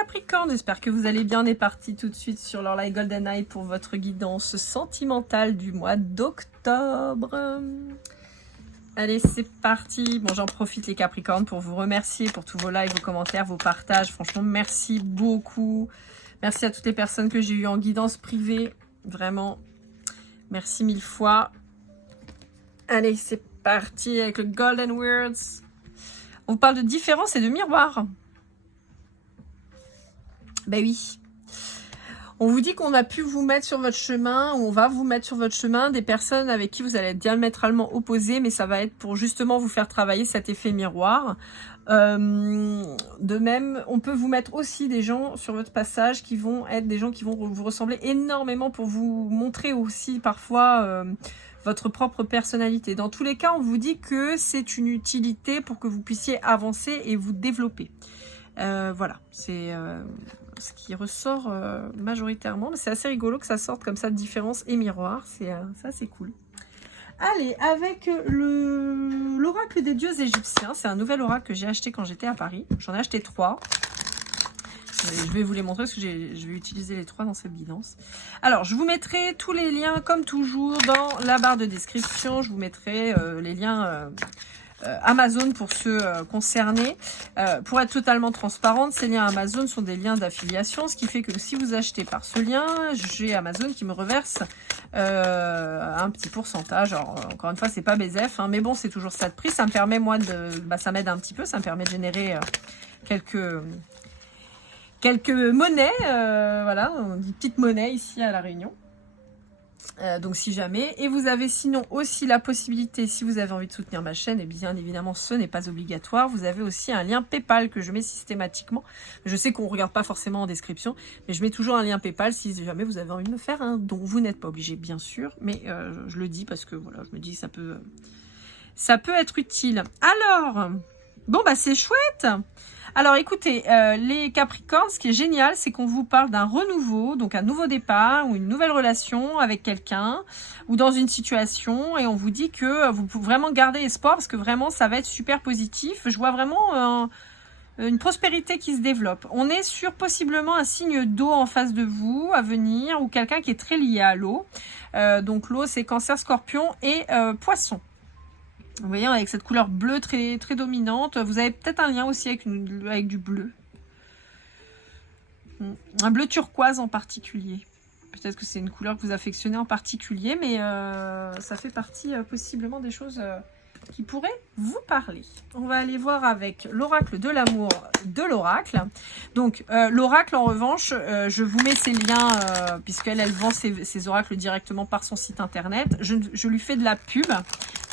Capricorne, j'espère que vous allez bien. On est parti tout de suite sur l'Orlaï Golden Eye pour votre guidance sentimentale du mois d'octobre. Allez, c'est parti. Bon, j'en profite les Capricornes pour vous remercier pour tous vos likes, vos commentaires, vos partages. Franchement, merci beaucoup. Merci à toutes les personnes que j'ai eues en guidance privée. Vraiment, merci mille fois. Allez, c'est parti avec le Golden Words. On vous parle de différence et de miroir. Ben oui. On vous dit qu'on a pu vous mettre sur votre chemin, ou on va vous mettre sur votre chemin des personnes avec qui vous allez être diamétralement opposés, mais ça va être pour justement vous faire travailler cet effet miroir. De même, on peut vous mettre aussi des gens sur votre passage qui vont être des gens qui vont vous ressembler énormément pour vous montrer aussi parfois votre propre personnalité. Dans tous les cas, on vous dit que c'est une utilité pour que vous puissiez avancer et vous développer. Voilà, c'est ce qui ressort majoritairement. Mais c'est assez rigolo que ça sorte comme ça de différence et miroir. C'est assez cool. Allez, avec l'oracle des dieux égyptiens. C'est un nouvel oracle que j'ai acheté quand j'étais à Paris. J'en ai acheté 3. Je vais vous les montrer parce que je vais utiliser les 3 dans cette guidance. Alors, je vous mettrai tous les liens comme toujours dans la barre de description. Je vous mettrai les liens Amazon pour ceux concernés. Pour être totalement transparente, ces liens Amazon sont des liens d'affiliation, ce qui fait que si vous achetez par ce lien, j'ai Amazon qui me reverse un petit pourcentage. Alors, encore une fois, c'est pas BZF, hein, mais bon, c'est toujours ça de prix. Ça me permet, moi, ça m'aide un petit peu, ça me permet de générer quelques monnaies, voilà, des petites monnaies ici à La Réunion. Donc si jamais, et vous avez sinon aussi la possibilité, si vous avez envie de soutenir ma chaîne, et bien évidemment ce n'est pas obligatoire, vous avez aussi un lien PayPal que je mets systématiquement. Je sais qu'on ne regarde pas forcément en description, mais je mets toujours un lien PayPal si jamais vous avez envie de me faire un don. Vous n'êtes pas obligé bien sûr, mais je le dis parce que voilà, je me dis que ça peut être utile. Alors, bon bah c'est chouette. Alors écoutez, les Capricornes, ce qui est génial, c'est qu'on vous parle d'un renouveau, donc un nouveau départ ou une nouvelle relation avec quelqu'un ou dans une situation, et on vous dit que vous pouvez vraiment garder espoir parce que vraiment ça va être super positif. Je vois vraiment une prospérité qui se développe. On est sur possiblement un signe d'eau en face de vous à venir ou quelqu'un qui est très lié à l'eau. Donc l'eau c'est Cancer, Scorpion et Poisson. Vous voyez, avec cette couleur bleue très, très dominante. Vous avez peut-être un lien aussi avec du bleu. Un bleu turquoise en particulier. Peut-être que c'est une couleur que vous affectionnez en particulier, mais ça fait partie possiblement des choses qui pourraient vous parler. On va aller voir avec l'oracle de l'amour de l'oracle. Donc l'oracle en revanche, je vous mets ses liens puisqu'elle vend ses oracles directement par son site internet. Je lui fais de la pub,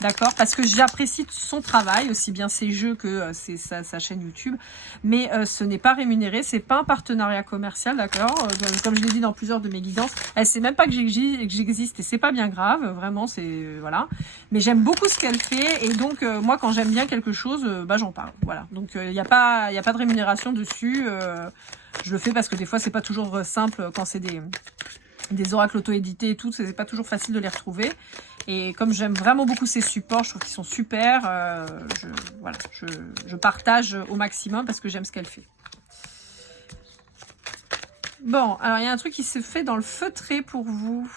d'accord, parce que j'apprécie son travail, aussi bien ses jeux que sa chaîne YouTube, mais ce n'est pas rémunéré, c'est pas un partenariat commercial, d'accord. Comme je l'ai dit dans plusieurs de mes guidances, elle sait même pas que j'existe et c'est pas bien grave, vraiment, c'est voilà. Mais j'aime beaucoup ce qu'elle fait et donc moi quand j'aime bien quelque chose, bah j'en parle, voilà. Donc il y a pas de rémunération dessus. Je le fais parce que des fois c'est pas toujours simple quand c'est des oracles auto-édités et tout, c'est pas toujours facile de les retrouver. Et comme j'aime vraiment beaucoup ces supports, je trouve qu'ils sont super, je partage au maximum parce que j'aime ce qu'elle fait. Bon, alors il y a un truc qui se fait dans le feutré pour vous.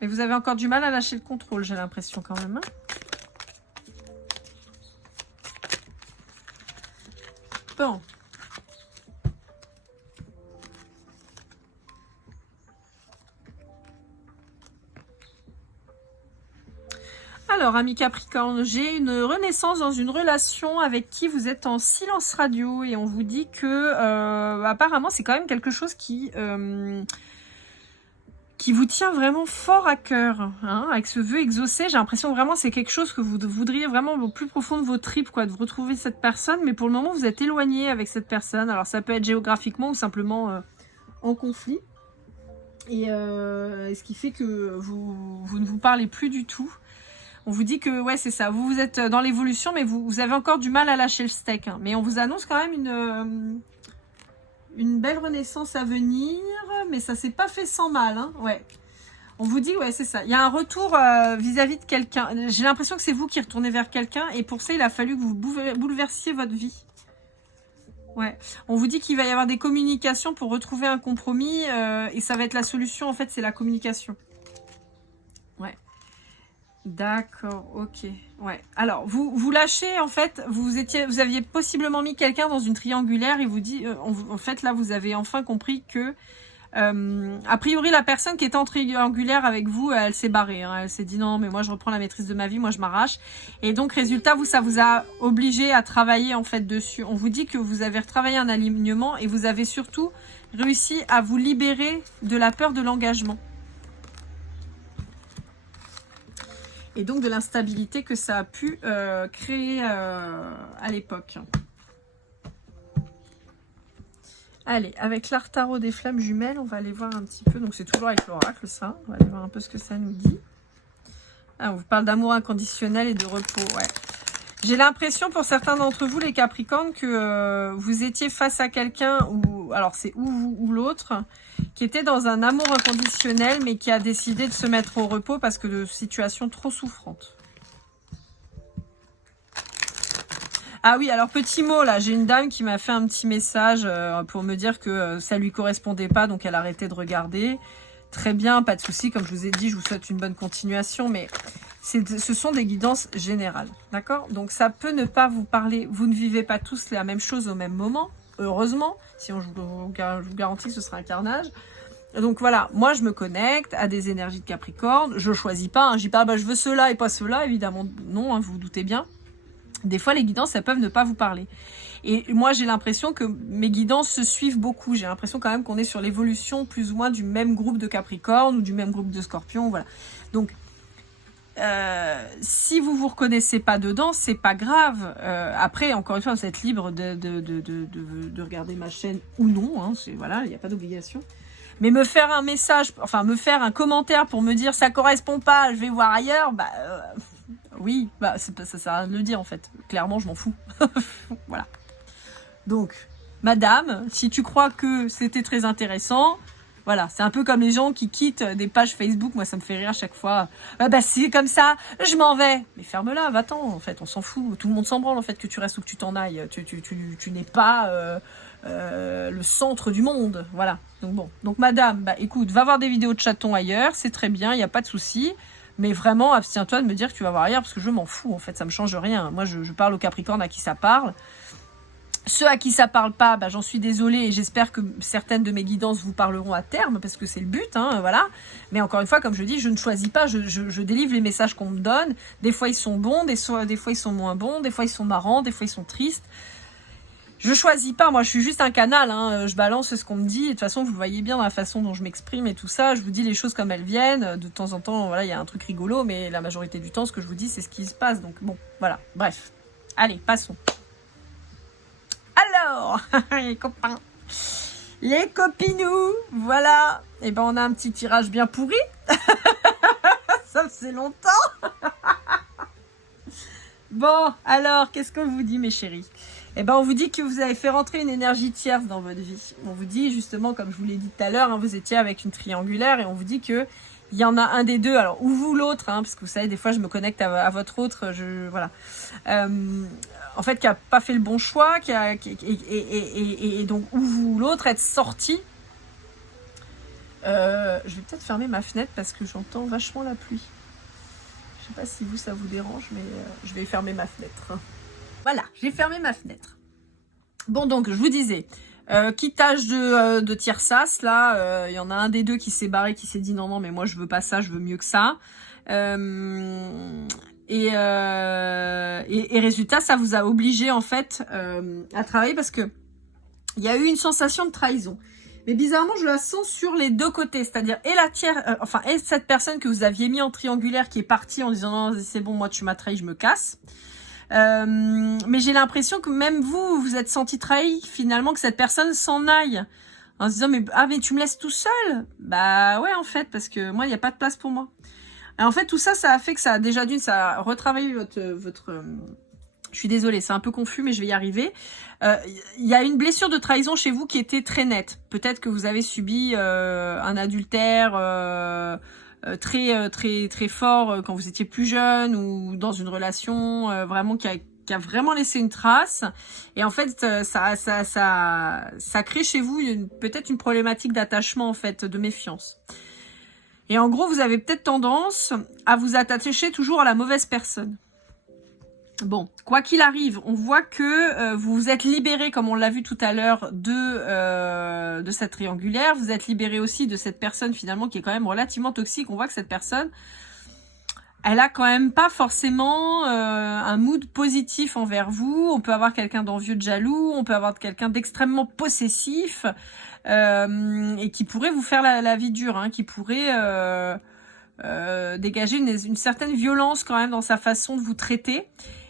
Et vous avez encore du mal à lâcher le contrôle, j'ai l'impression quand même. Hein. Bon. Alors, amis Capricorne, j'ai une renaissance dans une relation avec qui vous êtes en silence radio et on vous dit que apparemment c'est quand même quelque chose qui vous tient vraiment fort à cœur, hein, avec ce vœu exaucé. J'ai l'impression vraiment c'est quelque chose que vous voudriez vraiment au plus profond de vos tripes, quoi, de retrouver cette personne, mais pour le moment vous êtes éloigné avec cette personne. Alors ça peut être géographiquement ou simplement en conflit. Et ce qui fait que vous ne vous parlez plus du tout. On vous dit que, ouais, c'est ça, vous êtes dans l'évolution, mais vous avez encore du mal à lâcher le steak. Hein. Mais on vous annonce quand même une belle renaissance à venir, mais ça s'est pas fait sans mal. Hein. Ouais. On vous dit, ouais, c'est ça. Il y a un retour vis-à-vis de quelqu'un. J'ai l'impression que c'est vous qui retournez vers quelqu'un, et pour ça, il a fallu que vous bouleversiez votre vie. Ouais. On vous dit qu'il va y avoir des communications pour retrouver un compromis et ça va être la solution, en fait, c'est la communication. Ouais. D'accord, ok. Ouais. Alors, vous lâchez, en fait, vous aviez possiblement mis quelqu'un dans une triangulaire et vous dit, en fait, là, vous avez enfin compris que a priori, la personne qui était en triangulaire avec vous, elle s'est barrée. Hein. Elle s'est dit non, mais moi je reprends la maîtrise de ma vie, moi je m'arrache. Et donc résultat, ça vous a obligé à travailler en fait dessus. On vous dit que vous avez retravaillé un alignement et vous avez surtout réussi à vous libérer de la peur de l'engagement. Et donc de l'instabilité que ça a pu créer à l'époque. Allez, avec l'art tarot des flammes jumelles, on va aller voir un petit peu. Donc c'est toujours avec l'oracle ça. On va aller voir un peu ce que ça nous dit. Ah, on vous parle d'amour inconditionnel et de repos. Ouais. J'ai l'impression pour certains d'entre vous, les Capricornes, que vous étiez face à quelqu'un, ou alors c'est ou vous ou l'autre, qui était dans un amour inconditionnel, mais qui a décidé de se mettre au repos parce que de situations trop souffrantes. Ah oui, alors petit mot là, j'ai une dame qui m'a fait un petit message pour me dire que ça lui correspondait pas, donc elle arrêtait de regarder. Très bien, pas de souci, comme je vous ai dit, je vous souhaite une bonne continuation, mais ce sont des guidances générales, d'accord? Donc ça peut ne pas vous parler, vous ne vivez pas tous la même chose au même moment, heureusement, sinon je vous garantis que ce sera un carnage. Donc voilà, moi je me connecte à des énergies de Capricorne, je choisis pas, hein, je dis pas bah, je veux cela et pas cela, évidemment non, hein, vous vous doutez bien. Des fois, les guidances, elles peuvent ne pas vous parler. Et moi, j'ai l'impression que mes guidances se suivent beaucoup. J'ai l'impression quand même qu'on est sur l'évolution plus ou moins du même groupe de Capricorne ou du même groupe de Scorpion. Voilà. Donc, si vous vous reconnaissez pas dedans, c'est pas grave. Après, encore une fois, vous êtes libre de regarder ma chaîne ou non. Hein, voilà, il n'y a pas d'obligation. Mais me faire un message, enfin me faire un commentaire pour me dire ça correspond pas, je vais voir ailleurs, bah oui, bah ça sert à rien de le dire en fait. Clairement, je m'en fous. Voilà. Donc, madame, si tu crois que c'était très intéressant, voilà, c'est un peu comme les gens qui quittent des pages Facebook. Moi, ça me fait rire à chaque fois. Ah bah c'est comme ça, je m'en vais. Mais ferme-la, va-t'en. En fait, on s'en fout. Tout le monde s'en branle en fait que tu restes ou que tu t'en ailles. Tu n'es pas le centre du monde. Voilà. Donc bon. Donc madame, bah écoute, va voir des vidéos de chatons ailleurs. C'est très bien, il n'y a pas de souci. Mais vraiment, abstiens-toi de me dire que tu vas voir ailleurs parce que je m'en fous. En fait, ça me change rien. Moi, je parle aux Capricornes à qui ça parle. Ceux à qui ça parle pas, bah, j'en suis désolée et j'espère que certaines de mes guidances vous parleront à terme parce que c'est le but, hein, voilà. Mais encore une fois, comme je dis, je ne choisis pas, je délivre les messages qu'on me donne. Des fois ils sont bons, des fois ils sont moins bons, des fois ils sont marrants, des fois ils sont tristes. Je choisis pas, moi je suis juste un canal, hein, je balance ce qu'on me dit et de toute façon vous le voyez bien dans la façon dont je m'exprime et tout ça, je vous dis les choses comme elles viennent, de temps en temps voilà il y a un truc rigolo mais la majorité du temps ce que je vous dis c'est ce qui se passe donc bon voilà, bref. Allez, passons. Alors, les copains, les copinous, voilà. Et ben on a un petit tirage bien pourri. Ça faisait longtemps. Bon, alors, qu'est-ce qu'on vous dit mes chéris? Eh ben on vous dit que vous avez fait rentrer une énergie tierce dans votre vie. On vous dit justement, comme je vous l'ai dit tout à l'heure, hein, vous étiez avec une triangulaire et on vous dit que il y en a un des deux, alors ou vous l'autre, hein, parce que vous savez, des fois je me connecte à votre autre, voilà. En fait, qui a pas fait le bon choix, et donc ou vous l'autre êtes sorti. Je vais peut-être fermer ma fenêtre parce que j'entends vachement la pluie. Je sais pas si vous ça vous dérange, mais je vais fermer ma fenêtre. Voilà, j'ai fermé ma fenêtre. Bon donc, je vous disais, quittage de tiers-sas, là, il y en a un des deux qui s'est barré, qui s'est dit non, mais moi je veux pas ça, je veux mieux que ça. Et résultat, ça vous a obligé en fait à travailler parce que il y a eu une sensation de trahison. Mais bizarrement, je la sens sur les deux côtés, c'est-à-dire et et cette personne que vous aviez mis en triangulaire qui est partie en disant non, c'est bon, moi tu m'as trahi, je me casse. Mais j'ai l'impression que même vous, vous êtes senti trahi finalement, que cette personne s'en aille en se disant mais tu me laisses tout seul. Bah ouais en fait parce que moi il n'y a pas de place pour moi. Et en fait tout ça, ça a fait que ça a déjà ça a retravaillé votre je suis désolée, c'est un peu confus, mais je vais y arriver. Il y a une blessure de trahison chez vous qui était très nette. Peut-être que vous avez subi un adultère très fort quand vous étiez plus jeune ou dans une relation vraiment qui a vraiment laissé une trace. Et en fait, ça crée chez vous peut-être une problématique d'attachement, en fait, de méfiance. Et en gros, vous avez peut-être tendance à vous attacher toujours à la mauvaise personne. Bon, quoi qu'il arrive, on voit que vous vous êtes libéré, comme on l'a vu tout à l'heure, de cette triangulaire. Vous êtes libéré aussi de cette personne finalement qui est quand même relativement toxique. On voit que cette personne, elle a quand même pas forcément un mood positif envers vous. On peut avoir quelqu'un d'envieux, de jaloux. On peut avoir quelqu'un d'extrêmement possessif et qui pourrait vous faire la vie dure, hein, qui pourrait dégager une certaine violence quand même dans sa façon de vous traiter.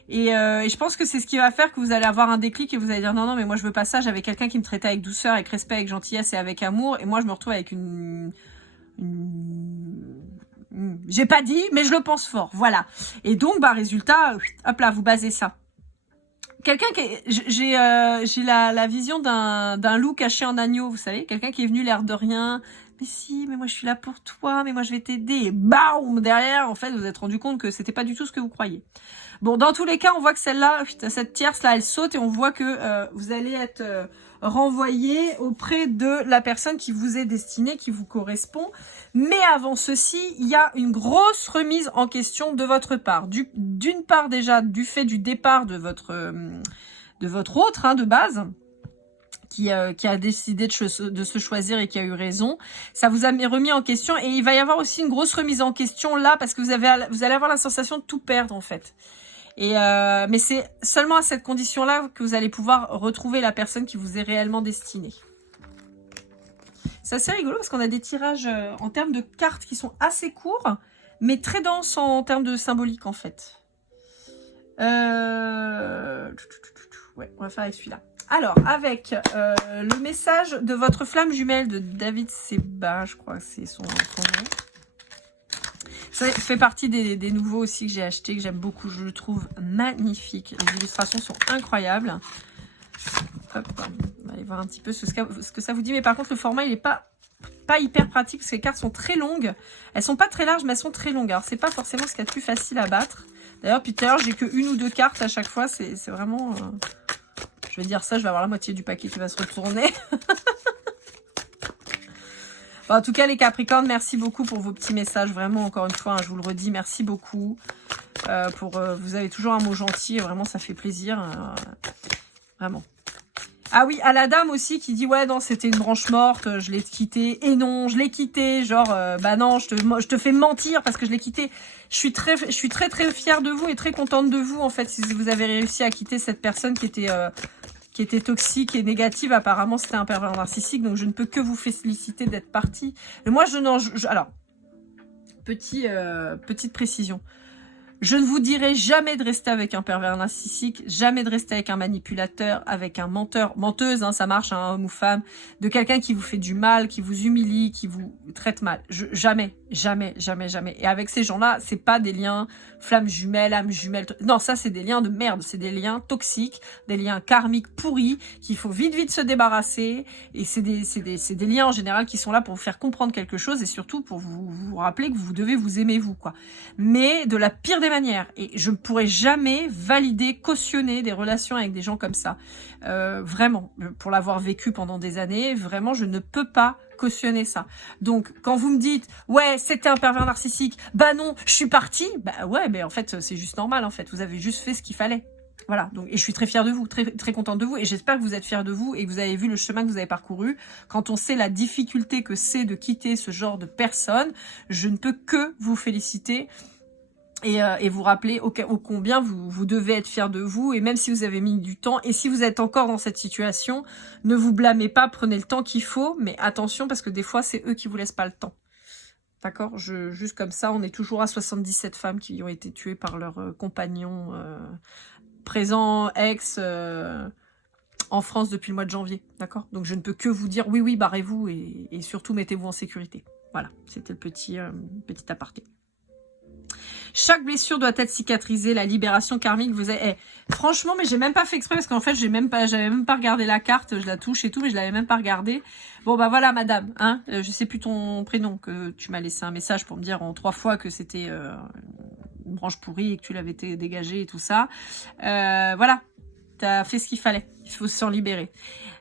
Et je pense que c'est ce qui va faire que vous allez avoir un déclic et vous allez dire non, mais moi je veux pas ça, j'avais quelqu'un qui me traitait avec douceur, avec respect, avec gentillesse et avec amour, et moi je me retrouve avec j'ai pas dit, mais je le pense fort, voilà. Et donc, résultat, hop là, vous basez ça. Quelqu'un j'ai la vision d'un loup caché en agneau, vous savez, quelqu'un qui est venu l'air de rien, mais si, mais moi je suis là pour toi, mais moi je vais t'aider, et bam, derrière, en fait, vous vous êtes rendu compte que c'était pas du tout ce que vous croyez. Bon, dans tous les cas, on voit que celle-là, cette tierce-là, elle saute et on voit que vous allez être renvoyé auprès de la personne qui vous est destinée, qui vous correspond. Mais avant ceci, il y a une grosse remise en question de votre part. D'une part déjà, du fait du départ de votre autre, hein, de base, qui a décidé de se choisir et qui a eu raison. Ça vous a remis en question et il va y avoir aussi une grosse remise en question là parce que vous allez avoir la sensation de tout perdre en fait. Et mais c'est seulement à cette condition-là que vous allez pouvoir retrouver la personne qui vous est réellement destinée. C'est assez rigolo parce qu'on a des tirages en termes de cartes qui sont assez courts, mais très denses en termes de symbolique en fait. Ouais, on va faire avec celui-là. Alors, avec le message de votre flamme jumelle de David Seba, je crois que c'est son nom. Ça fait partie des nouveaux aussi que j'ai acheté, que j'aime beaucoup, je le trouve magnifique. Les illustrations sont incroyables. Hop, on va aller voir un petit peu ce que ça vous dit. Mais par contre, le format, il n'est pas hyper pratique, parce que les cartes sont très longues. Elles sont pas très larges, mais elles sont très longues. Alors, c'est pas forcément ce qu'il y a de plus facile à battre. D'ailleurs, puis tout à l'heure, j'ai que une ou deux cartes à chaque fois. C'est vraiment... Je vais dire ça, je vais avoir la moitié du paquet qui va se retourner. Bon, en tout cas, les Capricornes, merci beaucoup pour vos petits messages. Vraiment, encore une fois, hein, je vous le redis, merci beaucoup. Vous avez toujours un mot gentil. Vraiment, ça fait plaisir. Vraiment. Ah oui, à la dame aussi qui dit « Ouais, non, c'était une branche morte, je l'ai quitté. » Et non, je l'ai quitté. Genre, bah non, je te fais mentir parce que je l'ai quitté. Je suis très fière de vous et très contente de vous, en fait, si vous avez réussi à quitter cette personne qui était toxique et négative. Apparemment, c'était un pervers narcissique, donc je ne peux que vous féliciter d'être parti. Et moi, alors, petite précision. Je ne vous dirai jamais de rester avec un pervers narcissique, jamais de rester avec un manipulateur, avec un menteur, menteuse, hein, ça marche, hein, homme ou femme, de quelqu'un qui vous fait du mal, qui vous humilie, qui vous traite mal. Jamais, jamais, jamais, jamais. Et avec ces gens-là, c'est pas des liens flammes jumelles, âmes jumelles. Non, ça, c'est des liens de merde. C'est des liens toxiques, des liens karmiques pourris qu'il faut vite se débarrasser. Et c'est des liens en général qui sont là pour vous faire comprendre quelque chose et surtout pour vous rappeler que vous devez vous aimer vous, quoi. Mais de la pire des manières. Et je ne pourrais jamais valider, cautionner des relations avec des gens comme ça. Vraiment, pour l'avoir vécu pendant des années, vraiment, je ne peux pas cautionner ça. Donc, quand vous me dites « Ouais, c'était un pervers narcissique. Bah non, je suis partie. » Bah ouais, mais en fait, c'est juste normal, en fait. Vous avez juste fait ce qu'il fallait. Voilà, donc, et je suis très fière de vous, très contente de vous, et j'espère que vous êtes fiers de vous et que vous avez vu le chemin que vous avez parcouru. Quand on sait la difficulté que c'est de quitter ce genre de personnes, je ne peux que vous féliciter et vous rappeler au combien vous devez être fiers de vous, et même si vous avez mis du temps, et si vous êtes encore dans cette situation, ne vous blâmez pas, prenez le temps qu'il faut, mais attention parce que des fois c'est eux qui vous laissent pas le temps. D'accord, juste comme ça, on est toujours à 77 femmes qui ont été tuées par leurs compagnons présents, ex, en France depuis le mois de janvier. D'accord, donc je ne peux que vous dire oui, barrez-vous et surtout mettez-vous en sécurité. Voilà, c'était le petit aparté. Chaque blessure doit être cicatrisée, la libération karmique vous est... franchement, mais j'ai même pas fait exprès parce qu'en fait, j'avais même pas regardé la carte, je la touche et tout, mais je l'avais même pas regardé. Bon, bah voilà, madame, hein, je sais plus ton prénom, que tu m'as laissé un message pour me dire en 3 fois que c'était une branche pourrie et que tu l'avais dégagée et tout ça. Voilà, tu as fait ce qu'il fallait. Il faut s'en libérer.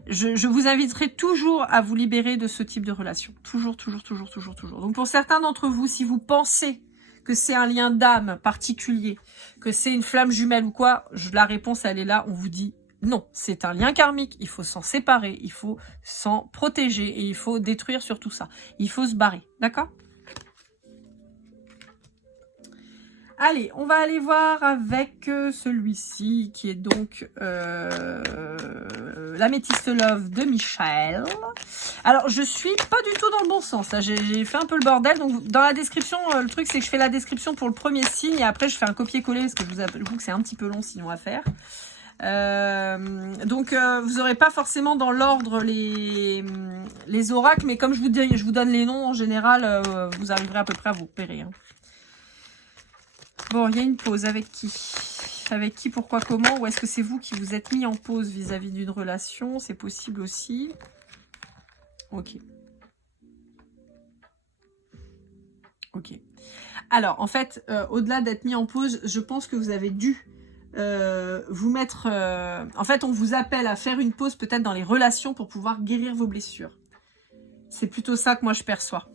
Je vous inviterai toujours à vous libérer de ce type de relation. Toujours, toujours, toujours, toujours, toujours. Donc pour certains d'entre vous, si vous pensez que c'est un lien d'âme particulier, que c'est une flamme jumelle ou quoi, la réponse elle est là, on vous dit non, c'est un lien karmique, il faut s'en séparer, il faut s'en protéger et il faut détruire sur tout ça. Il faut se barrer, d'accord? Allez, on va aller voir avec celui-ci qui est donc l'améthyste love de Michel. Alors, je suis pas du tout dans le bon sens. J'ai fait un peu le bordel. Donc, dans la description, le truc, c'est que je fais la description pour le premier signe et après, je fais un copier-coller parce que je vous avoue que c'est un petit peu long sinon à faire. Donc, vous n'aurez pas forcément dans l'ordre les oracles, mais comme je vous donne les noms en général, vous arriverez à peu près à vous repérer. Hein. Bon, il y a une pause. Avec qui? Avec qui, pourquoi, comment? Ou est-ce que c'est vous qui vous êtes mis en pause vis-à-vis d'une relation? C'est possible aussi. Ok. Ok. Alors, en fait, au-delà d'être mis en pause, je pense que vous avez dû vous mettre... En fait, on vous appelle à faire une pause peut-être dans les relations pour pouvoir guérir vos blessures. C'est plutôt ça que moi je perçois.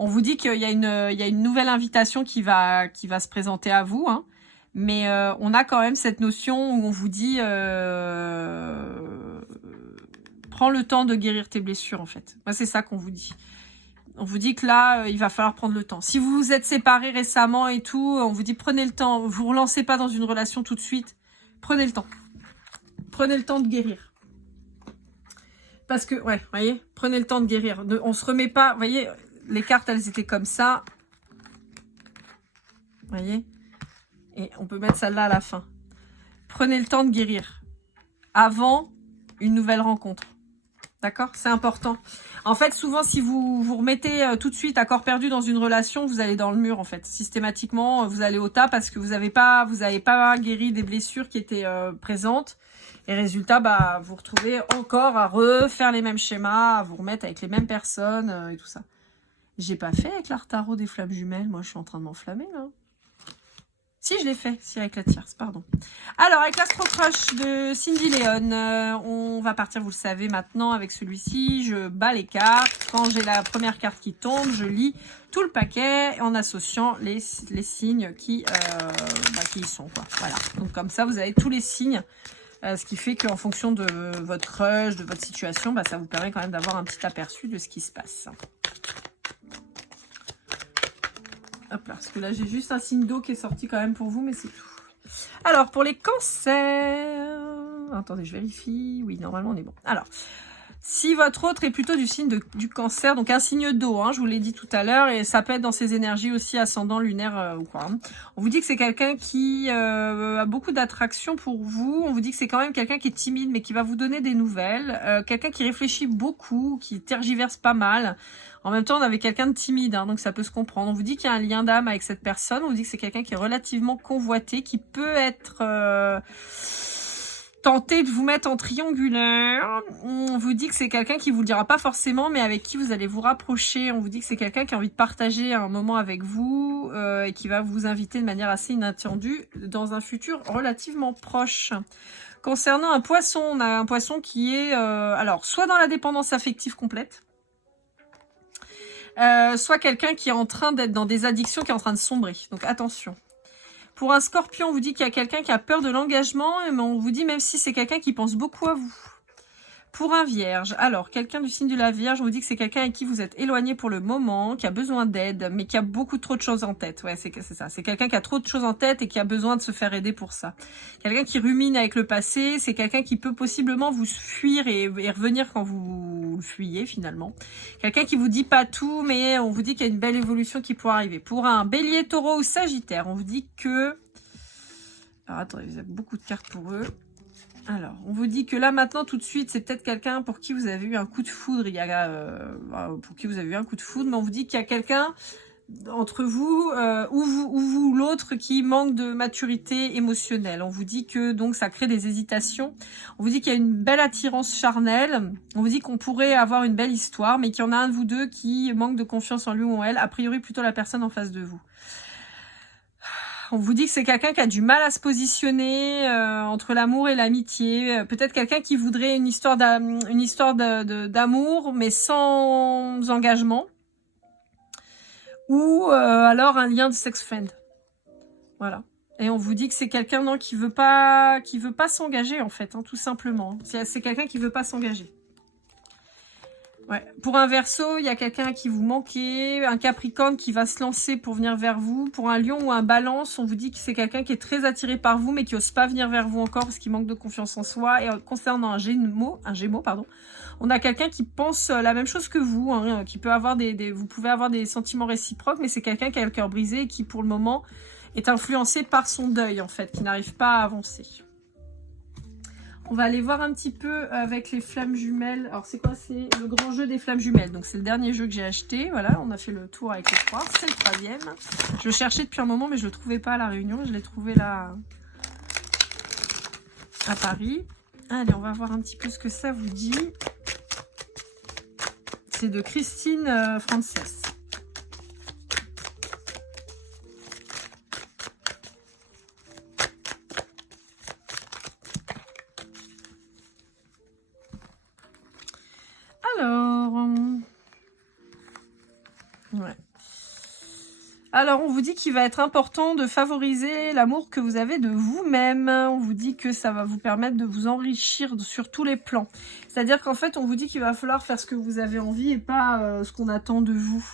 On vous dit qu'il y a une nouvelle invitation qui va se présenter à vous, hein, mais on a quand même cette notion où on vous dit prends le temps de guérir tes blessures en fait. Moi c'est ça qu'on vous dit. On vous dit que là il va falloir prendre le temps. Si vous vous êtes séparés récemment et tout, on vous dit prenez le temps. Vous ne relancez pas dans une relation tout de suite. Prenez le temps. Prenez le temps de guérir. Parce que, ouais, vous voyez, prenez le temps de guérir. On se remet pas, vous voyez... Les cartes, elles étaient comme ça. Vous voyez? Et on peut mettre celle-là à la fin. Prenez le temps de guérir. Avant une nouvelle rencontre. D'accord? C'est important. En fait, souvent, si vous vous remettez tout de suite à corps perdu dans une relation, vous allez dans le mur, en fait. Systématiquement, vous allez au tas parce que vous avez pas guéri des blessures qui étaient présentes. Et résultat, bah, vous retrouvez encore à refaire les mêmes schémas, à vous remettre avec les mêmes personnes et tout ça. J'ai pas fait avec l'art tarot des flammes jumelles. Moi, je suis en train de m'enflammer, là. Si, je l'ai fait. Si, avec la tierce, pardon. Alors, avec l'Astro Crush de Cindy Léon, on va partir, vous le savez maintenant, avec celui-ci. Je bats les cartes. Quand j'ai la première carte qui tombe, je lis tout le paquet en associant les signes qui y sont, quoi. Voilà. Donc, comme ça, vous avez tous les signes. Ce qui fait qu'en fonction de votre crush, de votre situation, bah, ça vous permet quand même d'avoir un petit aperçu de ce qui se passe. Hop là, parce que là, j'ai juste un signe d'eau qui est sorti quand même pour vous, mais c'est tout. Alors, pour les cancers... Attendez, je vérifie. Oui, normalement, on est bon. Alors, si votre autre est plutôt du signe du cancer, donc un signe d'eau, hein, je vous l'ai dit tout à l'heure, et ça peut être dans ses énergies aussi ascendant, lunaire ou quoi. Hein. On vous dit que c'est quelqu'un qui a beaucoup d'attraction pour vous. On vous dit que c'est quand même quelqu'un qui est timide, mais qui va vous donner des nouvelles. Quelqu'un qui réfléchit beaucoup, qui tergiverse pas mal. En même temps, on avait quelqu'un de timide, hein, donc ça peut se comprendre. On vous dit qu'il y a un lien d'âme avec cette personne. On vous dit que c'est quelqu'un qui est relativement convoité, qui peut être tenté de vous mettre en triangulaire. On vous dit que c'est quelqu'un qui vous le dira pas forcément, mais avec qui vous allez vous rapprocher. On vous dit que c'est quelqu'un qui a envie de partager un moment avec vous et qui va vous inviter de manière assez inattendue dans un futur relativement proche. Concernant un poisson, on a un poisson qui est alors soit dans la dépendance affective complète, soit quelqu'un qui est en train d'être dans des addictions, qui est en train de sombrer. Donc attention. Pour un scorpion, on vous dit qu'il y a quelqu'un qui a peur de l'engagement, mais on vous dit même si c'est quelqu'un qui pense beaucoup à vous. Pour un vierge, alors quelqu'un du signe de la Vierge, on vous dit que c'est quelqu'un avec qui vous êtes éloigné pour le moment, qui a besoin d'aide, mais qui a beaucoup trop de choses en tête. Ouais, c'est ça. C'est quelqu'un qui a trop de choses en tête et qui a besoin de se faire aider pour ça. Quelqu'un qui rumine avec le passé, c'est quelqu'un qui peut possiblement vous fuir et revenir quand vous fuyez finalement. Quelqu'un qui vous dit pas tout, mais on vous dit qu'il y a une belle évolution qui pourrait arriver. Pour un bélier, taureau ou sagittaire, on vous dit que... Alors attendez, vous avez beaucoup de cartes pour eux. Alors, on vous dit que là, maintenant, tout de suite, c'est peut-être quelqu'un pour qui vous avez eu un coup de foudre. Pour qui vous avez eu un coup de foudre, mais on vous dit qu'il y a quelqu'un entre vous ou l'autre qui manque de maturité émotionnelle. On vous dit que donc ça crée des hésitations. On vous dit qu'il y a une belle attirance charnelle. On vous dit qu'on pourrait avoir une belle histoire, mais qu'il y en a un de vous deux qui manque de confiance en lui ou en elle. A priori, plutôt la personne en face de vous. On vous dit que c'est quelqu'un qui a du mal à se positionner entre l'amour et l'amitié. Peut-être quelqu'un qui voudrait une histoire d'amour, mais sans engagement. Ou alors un lien de sex friend. Voilà. Et on vous dit que c'est quelqu'un qui veut pas s'engager en fait, hein, tout simplement. C'est quelqu'un qui veut pas s'engager. Ouais. Pour un Verseau, il y a quelqu'un qui vous manquait, un Capricorne qui va se lancer pour venir vers vous. Pour un Lion ou un Balance, on vous dit que c'est quelqu'un qui est très attiré par vous, mais qui n'ose pas venir vers vous encore parce qu'il manque de confiance en soi. Et concernant un Gémeaux, on a quelqu'un qui pense la même chose que vous, hein, qui peut avoir vous pouvez avoir des sentiments réciproques, mais c'est quelqu'un qui a le cœur brisé et qui, pour le moment, est influencé par son deuil, en fait, qui n'arrive pas à avancer. On va aller voir un petit peu avec les flammes jumelles. Alors, c'est quoi? C'est le grand jeu des flammes jumelles. Donc, c'est le dernier jeu que j'ai acheté. Voilà, on a fait le tour avec les 3. C'est le 3e. Je le cherchais depuis un moment, mais je ne le trouvais pas à La Réunion. Je l'ai trouvé là, à Paris. Allez, on va voir un petit peu ce que ça vous dit. C'est de Christine Frances. Alors, on vous dit qu'il va être important de favoriser l'amour que vous avez de vous-même. On vous dit que ça va vous permettre de vous enrichir sur tous les plans. C'est-à-dire qu'en fait, on vous dit qu'il va falloir faire ce que vous avez envie et pas ce qu'on attend de vous.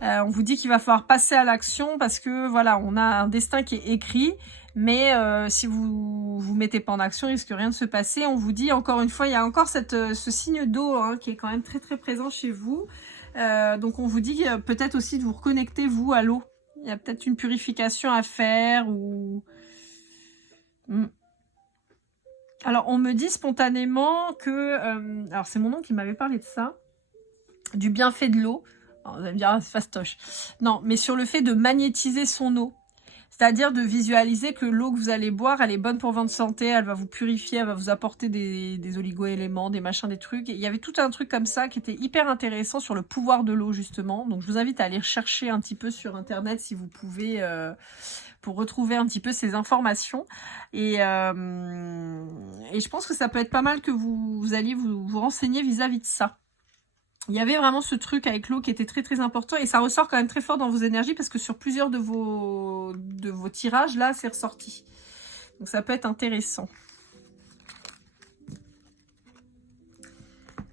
On vous dit qu'il va falloir passer à l'action parce que, voilà, on a un destin qui est écrit. Mais si vous vous mettez pas en action, il risque rien de se passer. On vous dit, encore une fois, il y a encore ce signe d'eau hein, qui est quand même très très présent chez vous. Donc on vous dit peut-être aussi de vous reconnecter, vous, à l'eau. Il y a peut-être une purification à faire ou... Alors, on me dit spontanément que... alors, c'est mon oncle qui m'avait parlé de ça. Du bienfait de l'eau. Vous allez me dire, ah, c'est fastoche. Non, mais sur le fait de magnétiser son eau. C'est-à-dire de visualiser que l'eau que vous allez boire, elle est bonne pour votre santé, elle va vous purifier, elle va vous apporter des oligo-éléments, des machins, des trucs. Et il y avait tout un truc comme ça qui était hyper intéressant sur le pouvoir de l'eau, justement. Donc, je vous invite à aller chercher un petit peu sur Internet si vous pouvez, pour retrouver un petit peu ces informations. Et je pense que ça peut être pas mal que vous alliez vous renseigner vis-à-vis de ça. Il y avait vraiment ce truc avec l'eau qui était très très important et ça ressort quand même très fort dans vos énergies parce que sur plusieurs de vos tirages, là, c'est ressorti. Donc ça peut être intéressant.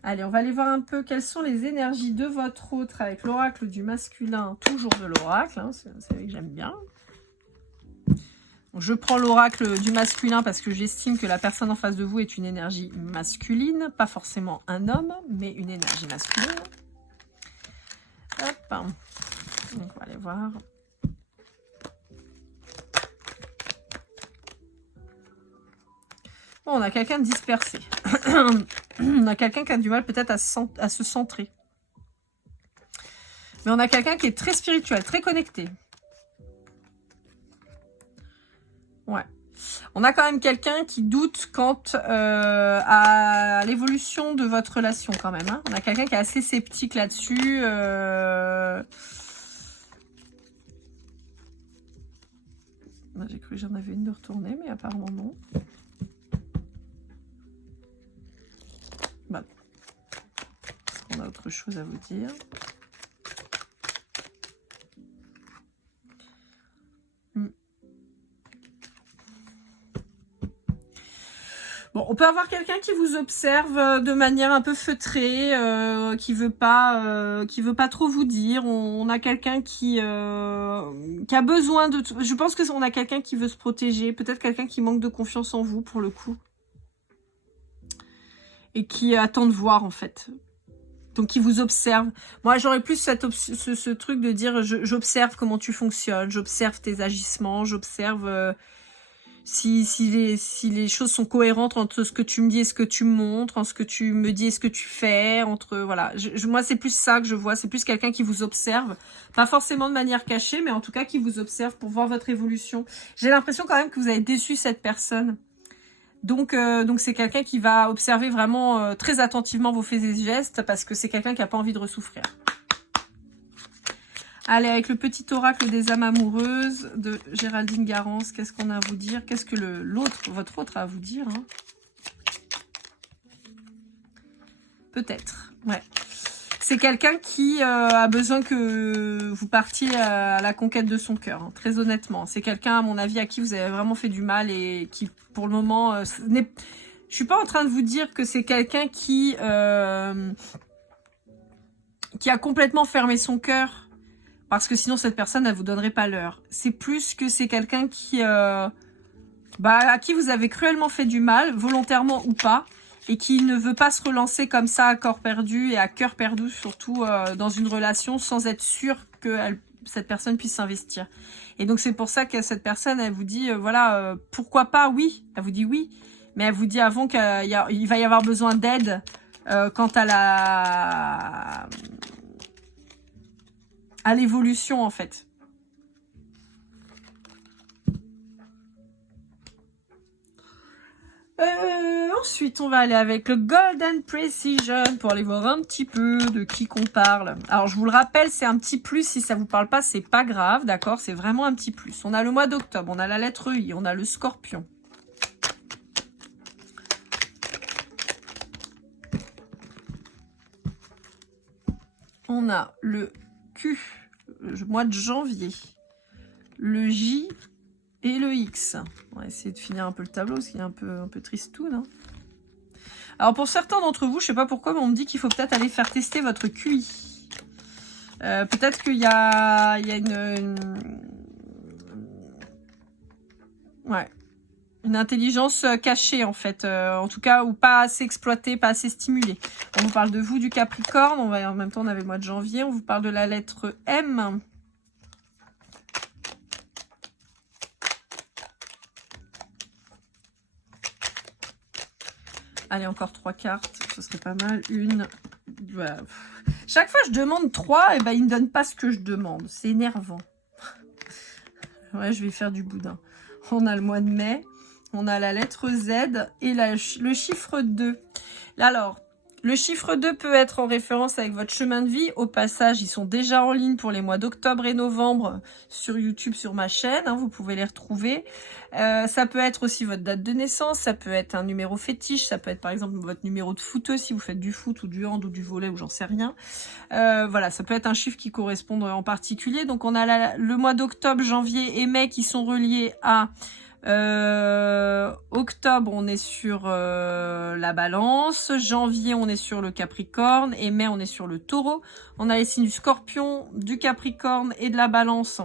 Allez, on va aller voir un peu quelles sont les énergies de votre autre avec l'oracle du masculin, toujours de l'oracle, hein, c'est vrai que j'aime bien. Je prends l'oracle du masculin parce que j'estime que la personne en face de vous est une énergie masculine, pas forcément un homme, mais une énergie masculine. Hop. Donc on va aller voir. Bon, on a quelqu'un de dispersé. On a quelqu'un qui a du mal peut-être à se centrer. Mais on a quelqu'un qui est très spirituel, très connecté. Ouais. On a quand même quelqu'un qui doute quant à l'évolution de votre relation quand même. Hein. On a quelqu'un qui est assez sceptique là-dessus. J'ai cru que j'en avais une de retournée, mais apparemment non. Bah. On a autre chose à vous dire. Bon, on peut avoir quelqu'un qui vous observe de manière un peu feutrée, qui veut pas trop vous dire. On a quelqu'un qui a besoin de... Je pense que on a quelqu'un qui veut se protéger. Peut-être quelqu'un qui manque de confiance en vous, pour le coup. Et qui attend de voir, en fait. Donc, qui vous observe. Moi, j'aurais plus ce truc de dire, j'observe comment tu fonctionnes, j'observe tes agissements, j'observe... Si les choses sont cohérentes entre ce que tu me dis et ce que tu me montres, entre ce que tu me dis et ce que tu fais, entre voilà, moi c'est plus ça que je vois, c'est plus quelqu'un qui vous observe, pas forcément de manière cachée, mais en tout cas qui vous observe pour voir votre évolution. J'ai l'impression quand même que vous avez déçu cette personne, donc c'est quelqu'un qui va observer vraiment très attentivement vos faits et gestes parce que c'est quelqu'un qui n'a pas envie de ressouffrir. Allez, avec le petit oracle des âmes amoureuses de Géraldine Garance, qu'est-ce qu'on a à vous dire? Qu'est-ce que votre autre a à vous dire, hein? Peut-être, ouais. C'est quelqu'un qui a besoin que vous partiez à la conquête de son cœur, hein, très honnêtement. C'est quelqu'un, à mon avis, à qui vous avez vraiment fait du mal et qui, pour le moment, je suis pas en train de vous dire que c'est quelqu'un qui a complètement fermé son cœur. Parce que sinon, cette personne, elle vous donnerait pas l'heure. C'est plus que c'est quelqu'un qui, à qui vous avez cruellement fait du mal, volontairement ou pas, et qui ne veut pas se relancer comme ça à corps perdu et à cœur perdu, surtout dans une relation, sans être sûr que cette personne puisse s'investir. Et donc, c'est pour ça que cette personne, elle vous dit, voilà, pourquoi pas, oui. Elle vous dit oui, mais elle vous dit avant qu'il va y avoir besoin d'aide quant à l'évolution, en fait. Ensuite, on va aller avec le Golden Precision pour aller voir un petit peu de qui qu'on parle. Alors, je vous le rappelle, c'est un petit plus. Si ça vous parle pas, c'est pas grave, d'accord? C'est vraiment un petit plus. On a le mois d'octobre, on a la lettre I, on a le Scorpion. On a le Q, le mois de janvier, le J et le X. On va essayer de finir un peu le tableau, parce qu'il est un peu tristoun, hein. Alors pour certains d'entre vous, je sais pas pourquoi, mais on me dit qu'il faut peut-être aller faire tester votre QI. Peut-être qu'il y a une intelligence cachée en fait, en tout cas, ou pas assez exploitée, pas assez stimulée. On vous parle de vous, du Capricorne, en même temps on avait le mois de janvier, on vous parle de la lettre M. Allez, encore 3 cartes, ce serait pas mal. Une. Chaque fois je demande 3, et ben il ne donne pas ce que je demande. C'est énervant. Ouais, je vais faire du boudin. On a le mois de mai, on a la lettre Z et le chiffre 2. Alors, le chiffre 2 peut être en référence avec votre chemin de vie. Au passage, ils sont déjà en ligne pour les mois d'octobre et novembre sur YouTube, sur ma chaîne. Hein, vous pouvez les retrouver. Ça peut être aussi votre date de naissance, ça peut être un numéro fétiche, ça peut être par exemple votre numéro de footeuse si vous faites du foot ou du hand ou du volley ou j'en sais rien. Voilà, ça peut être un chiffre qui correspond en particulier. Donc on a le mois d'octobre, janvier et mai qui sont reliés à... octobre, on est sur la balance. Janvier, on est sur le Capricorne. Et mai, on est sur le Taureau. On a les signes du Scorpion, du Capricorne et de la balance.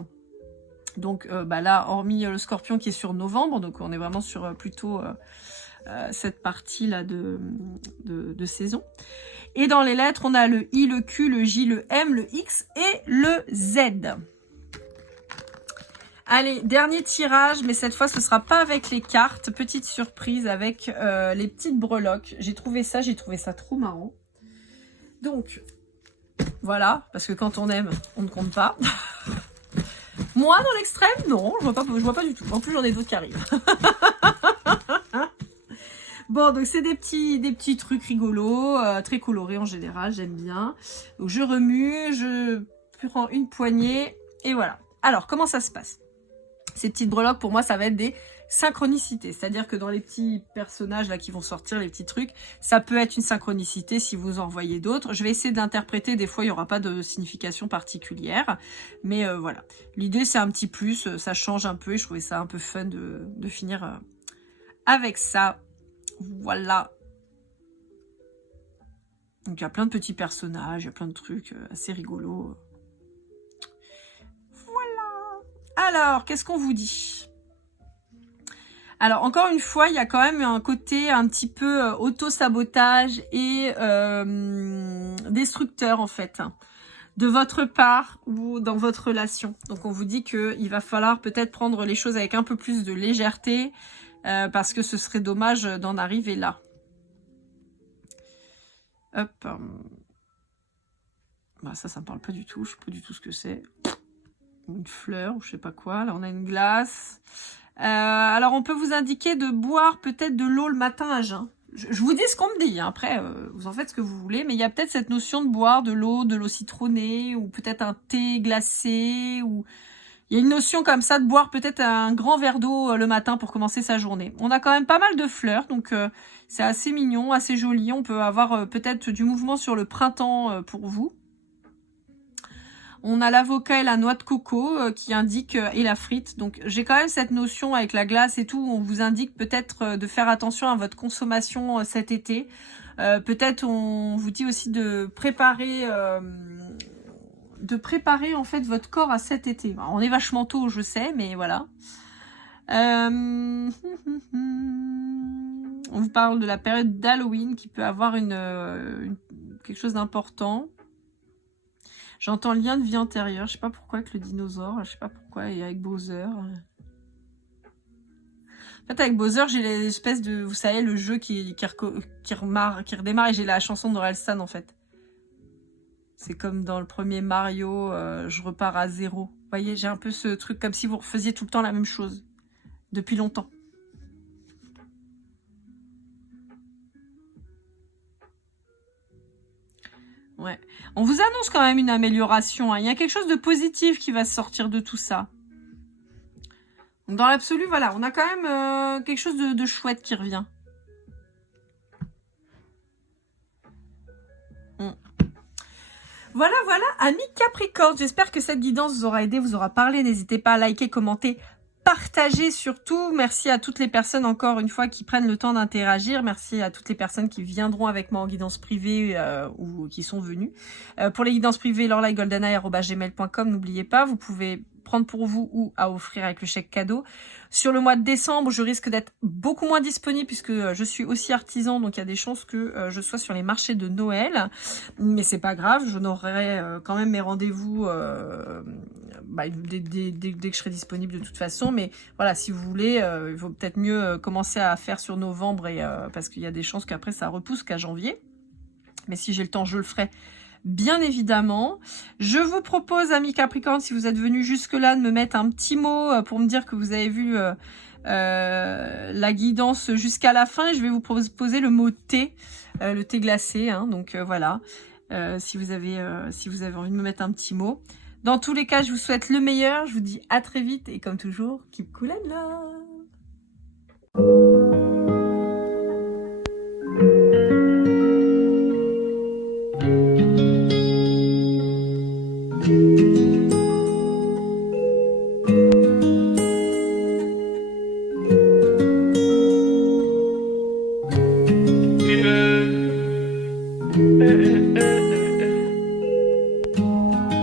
Donc là, hormis le Scorpion qui est sur novembre. Donc on est vraiment sur plutôt cette partie-là de saison. Et dans les lettres, on a le I, le Q, le J, le M, le X et le Z. Allez, dernier tirage, mais cette fois, ce sera pas avec les cartes. Petite surprise avec les petites breloques. J'ai trouvé ça trop marrant. Donc, voilà, parce que quand on aime, on ne compte pas. Moi, dans l'extrême, non, je vois pas du tout. En plus, j'en ai d'autres qui arrivent. Bon, donc c'est des petits trucs rigolos, très colorés en général, j'aime bien. Donc je remue, je prends une poignée, et voilà. Alors, comment ça se passe? Ces petites breloques, pour moi, ça va être des synchronicités. C'est-à-dire que dans les petits personnages là qui vont sortir, les petits trucs, ça peut être une synchronicité si vous en voyez d'autres. Je vais essayer d'interpréter. Des fois, il n'y aura pas de signification particulière. Mais voilà. L'idée, c'est un petit plus. Ça change un peu et je trouvais ça un peu fun de finir avec ça. Voilà. Donc, il y a plein de petits personnages, il y a plein de trucs assez rigolos. Alors, qu'est-ce qu'on vous dit? Alors, encore une fois, il y a quand même un côté un petit peu auto-sabotage et destructeur, en fait, de votre part ou dans votre relation. Donc, on vous dit qu'il va falloir peut-être prendre les choses avec un peu plus de légèreté parce que ce serait dommage d'en arriver là. Hop. Bah, ça me parle pas du tout. Je sais pas du tout ce que c'est. Une fleur ou je sais pas quoi. Là, on a une glace. Alors, on peut vous indiquer de boire peut-être de l'eau le matin à jeun. je vous dis ce qu'on me dit, hein. Après, vous en faites ce que vous voulez, mais il y a peut-être cette notion de boire de l'eau citronnée, ou peut-être un thé glacé, ou il y a une notion comme ça de boire peut-être un grand verre d'eau le matin pour commencer sa journée. On a quand même pas mal de fleurs, donc c'est assez mignon, assez joli. On peut avoir peut-être du mouvement sur le printemps pour vous. On a l'avocat et la noix de coco qui indiquent, et la frite. Donc j'ai quand même cette notion avec la glace et tout, on vous indique peut-être de faire attention à votre consommation cet été. Peut-être on vous dit aussi de préparer en fait votre corps à cet été. Alors, on est vachement tôt, je sais, mais voilà. On vous parle de la période d'Halloween qui peut avoir quelque chose d'important. J'entends lien de vie antérieure. Je sais pas pourquoi avec le dinosaure. Je sais pas pourquoi. Et avec Bowser. En fait, avec Bowser, j'ai l'espèce de... Vous savez, le jeu qui redémarre. Et j'ai la chanson d'Orelsan, en fait. C'est comme dans le premier Mario, je repars à 0. Vous voyez, j'ai un peu ce truc comme si vous refaisiez tout le temps la même chose. Depuis longtemps. Ouais. On vous annonce quand même une amélioration. Hein. Il y a quelque chose de positif qui va sortir de tout ça. Donc dans l'absolu, voilà, on a quand même quelque chose de chouette qui revient. Voilà, amis Capricorne, j'espère que cette guidance vous aura aidé, vous aura parlé. N'hésitez pas à liker, commenter, partager surtout. Merci à toutes les personnes, encore une fois, qui prennent le temps d'interagir. Merci à toutes les personnes qui viendront avec moi en guidance privée ou qui sont venues. Pour les guidances privées, lorlaigoldeneye@gmail.com, n'oubliez pas, vous pouvez prendre pour vous ou à offrir avec le chèque cadeau. Sur le mois de décembre, je risque d'être beaucoup moins disponible puisque je suis aussi artisan, donc il y a des chances que je sois sur les marchés de Noël. Mais c'est pas grave, j'honorerai quand même mes rendez-vous dès que je serai disponible de toute façon. Mais voilà, si vous voulez, il vaut peut-être mieux commencer à faire sur novembre parce qu'il y a des chances qu'après ça repousse qu'à janvier. Mais si j'ai le temps, je le ferai. Bien évidemment, je vous propose, amis Capricorne, si vous êtes venus jusque-là, de me mettre un petit mot pour me dire que vous avez vu la guidance jusqu'à la fin. Et je vais vous proposer le mot thé, le thé glacé. Hein, donc voilà, si vous avez envie de me mettre un petit mot. Dans tous les cas, je vous souhaite le meilleur. Je vous dis à très vite et comme toujours, keep cool and love.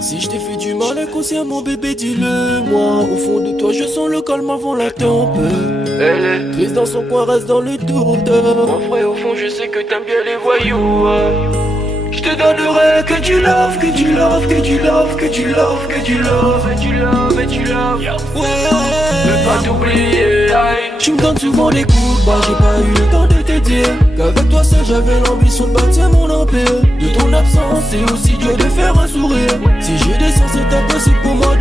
Si je t'ai fait du mal inconsciemment bébé dis-le moi. Au fond de toi je sens le calme avant la tempête. Elle est triste dans son coin, reste dans le doute. Mon frère au fond je sais que t'aimes bien les voyous. Je te donnerai que du love, que du love, que du love, que du love, que du love, et du love, et du love. Ouais, ne pas t'oublier. Tu me donnes souvent des coups de barre, j'ai pas eu le temps de te dire qu'avec toi seul j'avais l'ambition de bâtir mon empire. De ton absence c'est aussi dur de faire un sourire. Si j'ai des sens c'est impossible pour moi de